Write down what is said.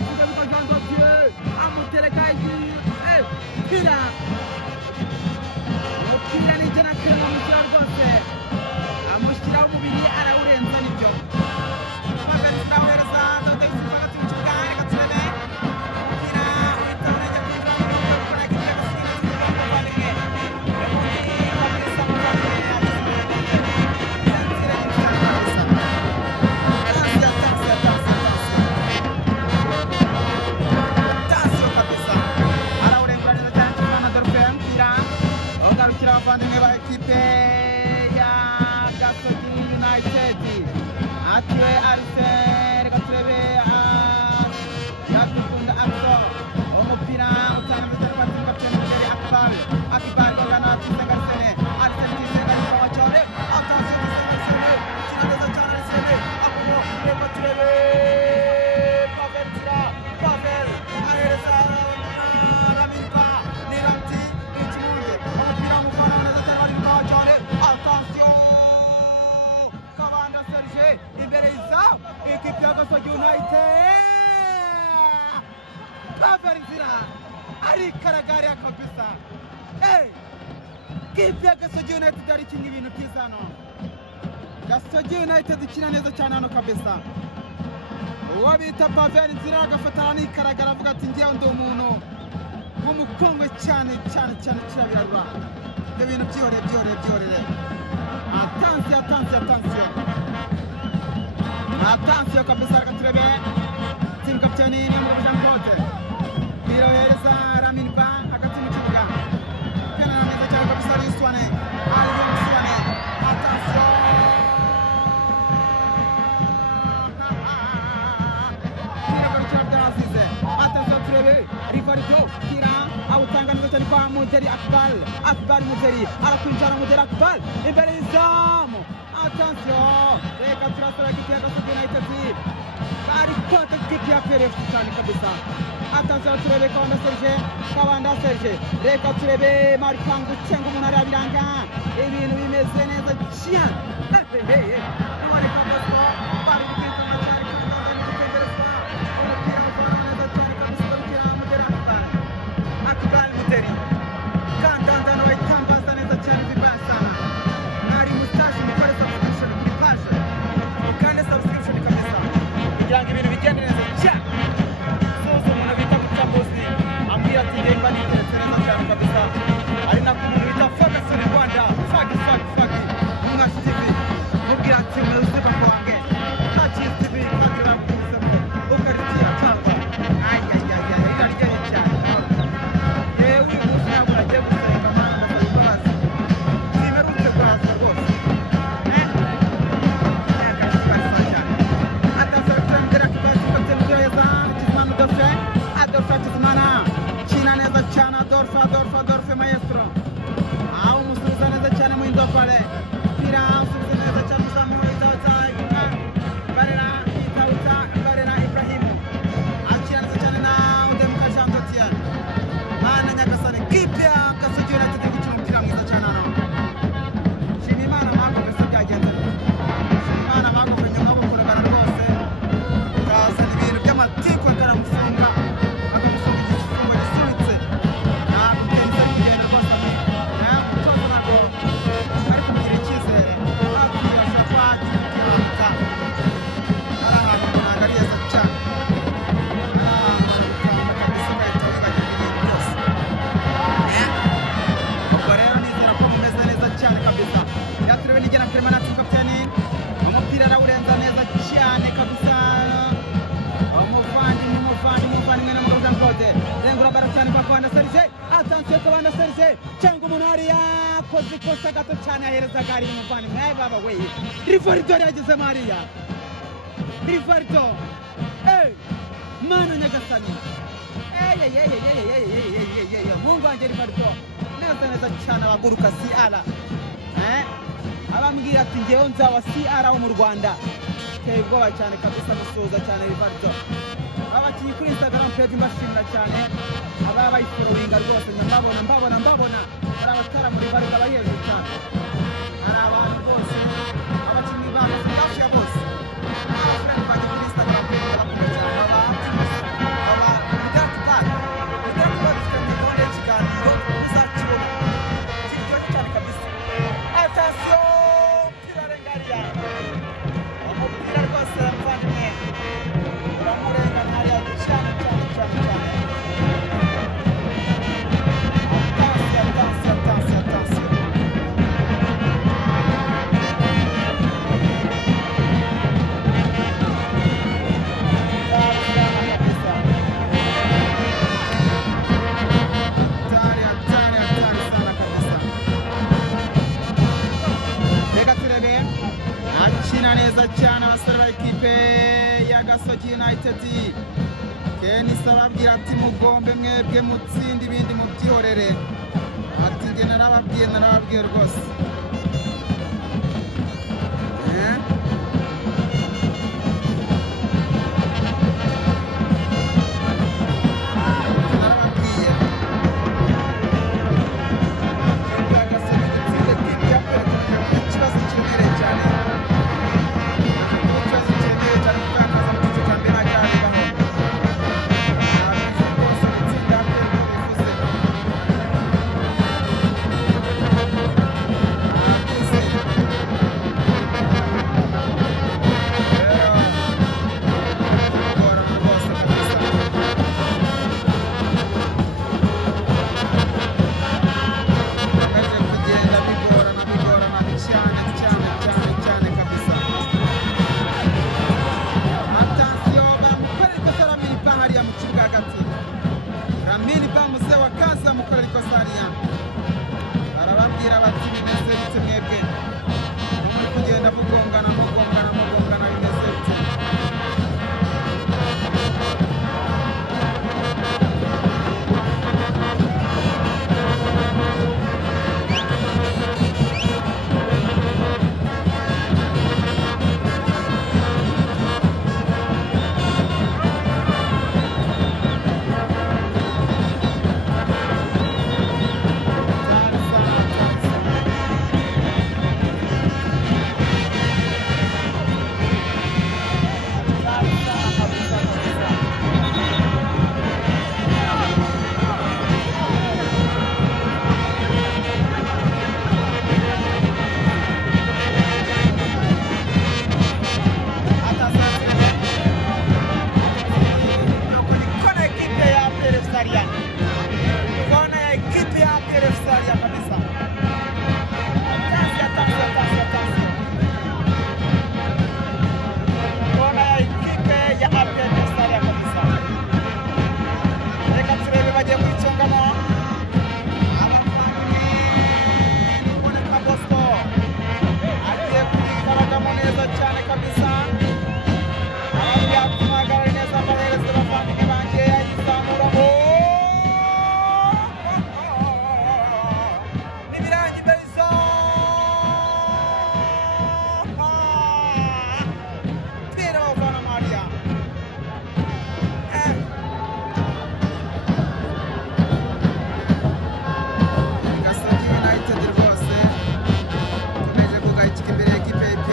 atsinda witwa Jean de Dieu amutereka umupira ni Jana Clement amushyira rwose amushyiraho umubiri arawurenza nibyo Pavel awohereza Dodegisi hagati mu kibuga reka turebe umupira uhita urajya kwinjira mu kibuga gukora igitego cy'ingenzi cy'umuvandimwe abavandimwe ba ekipe ya Gasogi United atiwe Arsene reka turebe Yakunda Akso umupira utana mbere kwa kapiteni Mbere Akbar Gogana Tisenga Arsene Tisenga kwa Chore atasi Tisenga kinadeza cyane Arsene akumo reka turebe Pavel ahereza Ramirka Niranti Ichimunde umupira mufana neza cyane ari kwa Chore attention Kabanda Serge imbere iza ekipe ya Gasogi United Pavel ari karagari kabisa ekipe ya Gasogi United ari kinga ibintu byiza hano Gasogi United ikina neza cyane hano kabisa uwo bita Pavel agafata n'ikaragara avuga ati ngiye ndi umuntu w'umukongwe cyane kirabirarura ibyo bintu byihorere attention kabisa reka turebe timu kapiteni ni mu Jean Claude birohereza Ramirwa hagati mu kibuga kana neza cyane kabisa Riswane attention attention turebe Rivaldo kira awutanga neza cyane kwa Muderi Akbar Muderi arakwinjira Muderi Akbar imbere y'izamu attention reka turasaba ikipe ya Gasogi United ari kwata ikipe ya PRF cyane kabisa attention turebe Kabanda Serge reka turebe Marikangu cenga umuntu ari abiranga ibintu bimeze neza cyane none kabisa bari gukina cyane Akbar Muderi kandanda no itambaza neza cyane vibaya sana nari mustache mukore subscription kuri page mukande subscription kabisa kugira ngo ibintu bigende neza cyane sozo umuntu bita kutambozi ambira ati ngenda niteretse neza cyane kabisa ari na kumuntu bita Ferguson Rwanda fagi Mwashi TV mubwira ati muze bakwange Hachi TV kagira kubisamo ukaritia cyangwa irarye cyane Adolfo maestro au musubiza neza cyane mu indopale pira musubiza neza cyane Samuel Barera Ibrahim akira neza cyane na Udemka Jean Dotian mana Nyagasani kipe ya Gasogi United gukina umupira mwiza cyane hano Shimimana mako bese byagenze Shimimana mako kwenye ngabo kuragara rwose kaza ibintu by'amatiko karamufunga akamufunga igifungo gisubitse Attenzione Kabanda Serge cyangwa umuntu hari yakoze ikosa gato cyane ahereza gari umuvani mwaye baba we Rivaldo yageze Maria Rivaldo mana Nyagasani Mungu anje Rivaldo neza cyane abaguruka CR abambwira ati ngewe nzawa CR wo mu Rwanda tego cyane kabisa musoza cyane Rivaldo abakinyi kuri Instagram page mbashimira cyane ababa bayifollowinga rwose mbabona ari abatara muri bari babayeje cyane ari abantu bose abakinyi babo bose abafana kuri Instagram page bakunda cyane Gasogi United. Kenisa ababwira ati mugombe mwebwe mutsinde ibindi mubyihorere, ati nge narababwiye rwose.